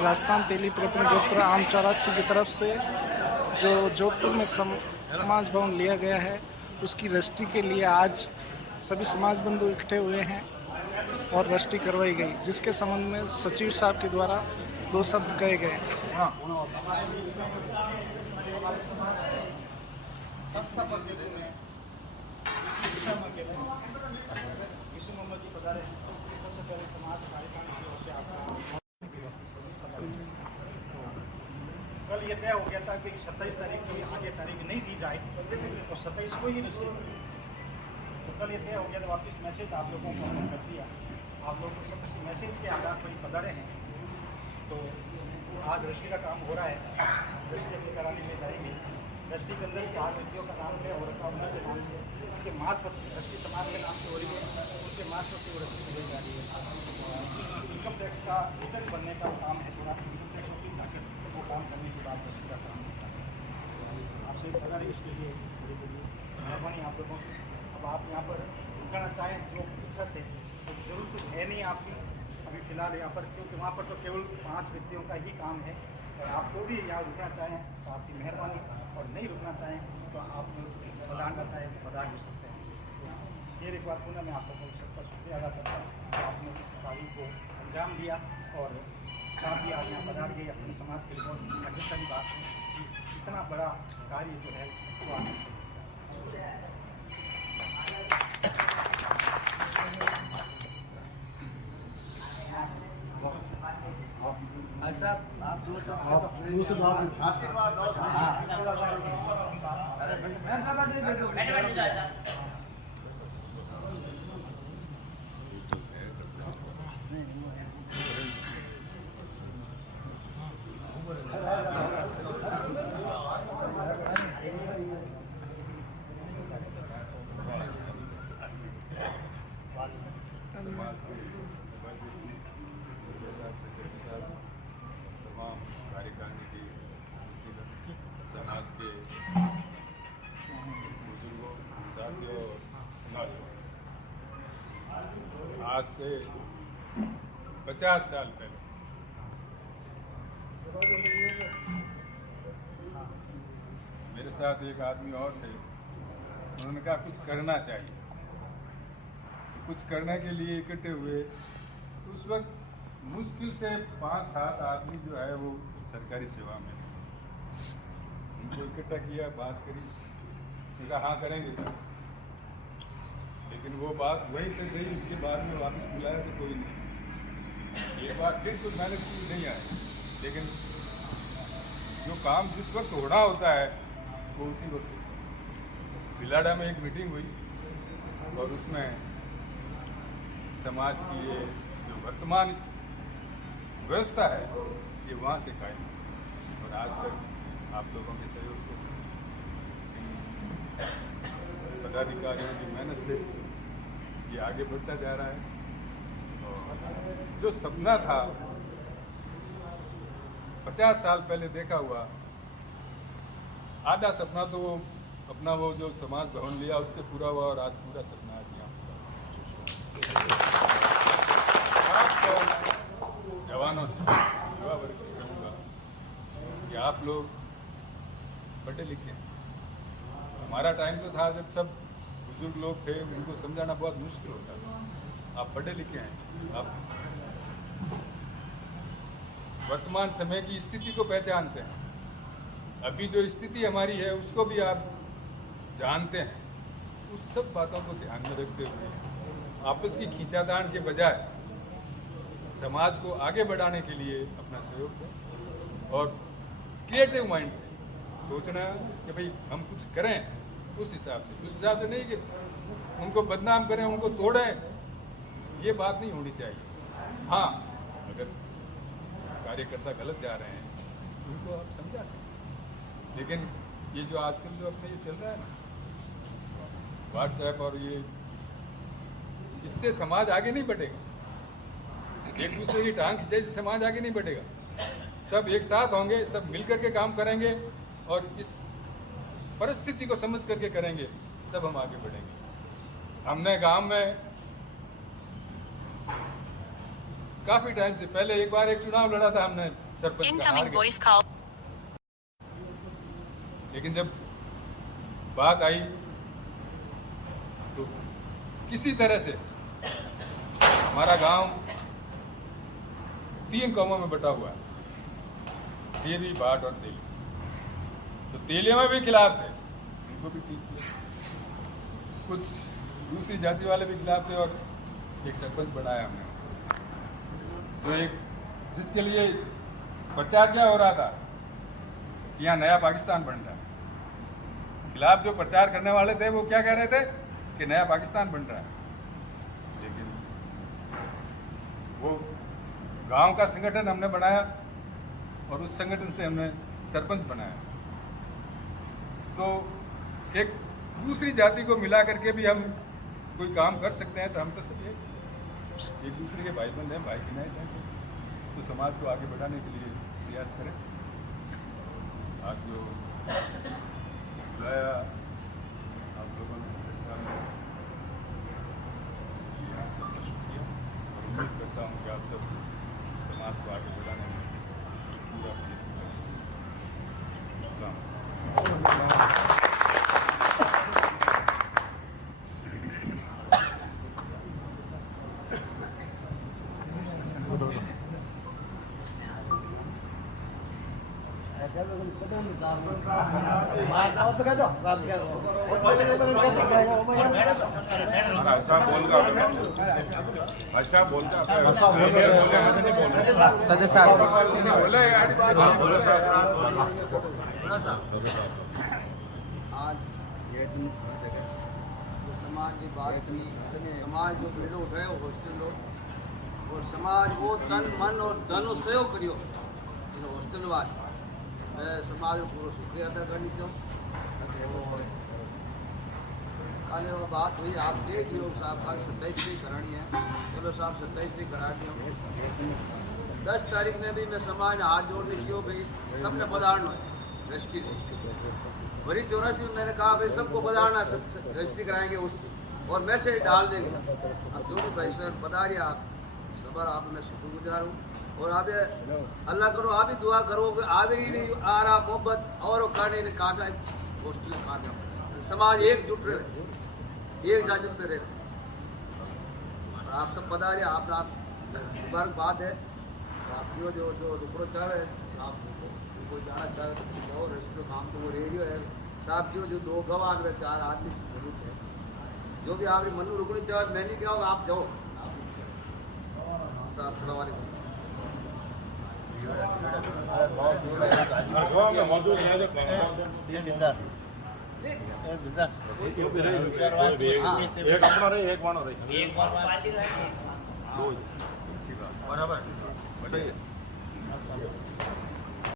राजस्थान तेली तिरपन गोत्र आम 84 की तरफ से जो जोधपुर में समाज भवन लिया गया है उसकी रजिस्ट्री के लिए आज सभी समाज बंधु इकट्ठे हुए हैं और रजिस्ट्री करवाई गई, जिसके संबंध में सचिव साहब के द्वारा 2 शब्द कहे गए। कल ये तय हो गया था कि 27 तारीख को आगे तारीख नहीं दी जाए तो 27 को ही रजिस्ट्री करें। तो कल ये तय हो गया, तो वापस मैसेज आप लोगों को हमने कर दिया। आप लोग सब मैसेज के आधार पर ही पधारे हैं। तो आज रजिस्ट्री का काम हो रहा है, रजिस्ट्री अपनी कराने में जाएंगे। रजिस्ट्री के अंदर 4 व्यक्तियों का नाम है, और उनके नाम से उनके मार्ग रजिस्ट्री समाज के नाम से हो रही है, उनके मार्ग से वो रजिस्ट्री दी जा रही है। इनकम टैक्स का रिटर्न बनने का काम है, पूरा इनकम टैक्स की जाकर वो काम करने के बाद रजिस्ट्री का काम होता है। आपसे बता रही उसके लिए मेहरबानी आप लोगों की। अब आप यहाँ पर रुकना चाहें जो इच्छा से, तो जरूर कुछ है नहीं आपकी अभी फिलहाल यहाँ पर, क्योंकि वहाँ पर तो केवल 5 व्यक्तियों का ही काम है। और आपको भी यहाँ रुकना चाहें तो आपकी मेहरबानी, और नहीं रुकना चाहें तो आप पधारना चाहें तो पधार भी सकते हैं। ये एक बार पुनः मैं आप लोगों को सबका शुक्रिया अदा करता हूँ कि आपने इस कार्य को अंजाम दिया, और साथ ही आज यहाँ पधार गई अपने समाज के लिए बहुत भाग्यशाली बात है कि इतना बड़ा कार्य जो है वो आज तमाम कार्यकारिणी की समाज के बुजुर्गों, साथियों, आज से 50 साल पहले मेरे साथ एक आदमी और थे। उन्होंने कहा कुछ करना चाहिए, कुछ करने के लिए इकट्ठे हुए। तो उस वक्त मुश्किल से 5-7 आदमी जो है वो सरकारी सेवा में, उनको इकट्ठा किया, बात करी, कहा हाँ करेंगे सर। लेकिन वो बात वहीं तक गई, उसके बाद में वापस बुलाया तो कोई नहीं। एक बार फिर कुछ मेहनत की, नहीं आए। लेकिन जो काम जिस वक्त होना होता है वो उसी वक्त। बिलाड़ा में एक मीटिंग हुई और उसमें समाज की ये जो वर्तमान व्यवस्था है ये वहाँ से कायम है। और आज तक आप लोगों के सहयोग से, पदाधिकारियों की मेहनत से ये आगे बढ़ता जा रहा है। और जो सपना था 50 साल पहले देखा हुआ, आधा सपना तो वो अपना वो जो समाज भवन लिया उससे पूरा हुआ, और आज पूरा सपना आ गया। जवानों से, युवा वर्ग से कहूँगा कि आप लोग पढ़े लिखे हैं। हमारा टाइम तो था जब सब बुजुर्ग लोग थे, उनको समझाना बहुत मुश्किल होता था। आप पढ़े लिखे हैं, आप वर्तमान समय की स्थिति को पहचानते हैं। अभी जो स्थिति हमारी है उसको भी आप जानते हैं। उस सब बातों को ध्यान में रखते हुए आपस की खींचातान के बजाय समाज को आगे बढ़ाने के लिए अपना सहयोग दें, और क्रिएटिव माइंड से सोचना कि भाई हम कुछ करें उस हिसाब से नहीं कि उनको बदनाम करें, उनको तोड़ें, ये बात नहीं होनी चाहिए। हाँ, अगर कार्यकर्ता गलत जा रहे हैं उनको आप समझा सकते, लेकिन ये जो आजकल जो अपने ये चल रहा है ना व्हाट्सएप, और ये इससे समाज आगे नहीं बढ़ेगा। एक दूसरे की टांग खिंचाई से समाज आगे नहीं बढ़ेगा। सब एक साथ होंगे, सब मिलकर के काम करेंगे, और इस परिस्थिति को समझ करके करेंगे, तब हम आगे बढ़ेंगे। हमने गांव में काफी टाइम से पहले एक बार एक चुनाव लड़ा था हमने सरपंच का हार Incoming गया। voice call. लेकिन जब बात आई तो किसी तरह से हमारा गांव 3 गांवों में बटा हुआ है, शेरवी, भाट और तेली। तो तेलिया में भी खिलाफ थे, उनको भी ठीक किया। कुछ दूसरी जाति वाले भी खिलाफ थे और एक सरपंच बनाया हमने, जो एक जिसके लिए प्रचार क्या हो रहा था कि यहाँ नया पाकिस्तान बन रहा है। खिलाफ जो प्रचार करने वाले थे वो क्या कह रहे थे कि नया पाकिस्तान बन रहा है, लेकिन वो गांव का संगठन हमने बनाया और उस संगठन से हमने सरपंच बनाया। तो एक दूसरी जाति को मिला करके भी हम कोई काम कर सकते हैं, तो हम तो सब एक दूसरे के भाई बंद हैं, भाई की नहीं हैं, तो समाज को आगे बढ़ाने के लिए प्रयास करें। आज जो बुलाया आप लोगों ने, शुक्रिया। और उम्मीद करता हूँ कि आप सब समाज को आगे बढ़ाने में पूरा सहयोग करें। इस्लाम। आज ये समाज की बात करी, समाज जो बेड़ो उठायो हॉस्टल और समाज वो तन मन और धन सहयोग करियो इन हॉस्टल वास्ते। मैं समाज को पूरा शुक्रिया अदा करनी चाहूँ। और कल वो बात हुई आपसे कि लोग साहब कल 27 की करानी है, चलो साहब 27 की करा दिया। 10 तारीख में भी मैं समाज ने हाथ जोड़ने की हो भाई सबने पधारना है रजिस्ट्री को। वही 84 में मैंने कहा भाई सबको पधारना, रजिस्ट्री कराएंगे उसकी और मैसेज डाल देंगे। अब जो भी भाई सर पधारिए आप सबर, आप मैं शुक्रगुजार हूँ। और आप अल्लाह करो आप भी दुआ करो कि आगे भी आ रहा मोहब्बत और काटे ने काटा हॉस्टल काटा, समाज एकजुट रहे, एक जाजत पे रहे। आप सब पधारिए, आप मुबारक बात है। आपकी जो जो रुकड़ो चाहे आप कोई जाना चाहे तो जाओ, रेस्टोरेंट काम तो वो रेडियो है साहब जी, जो 2 गवाह में 4 आदमी जरूरत है। जो भी आप मनु रुकनी चाहे मैं नहीं क्या आप जाओ साहब। सलाम वालेकुम। बराबर।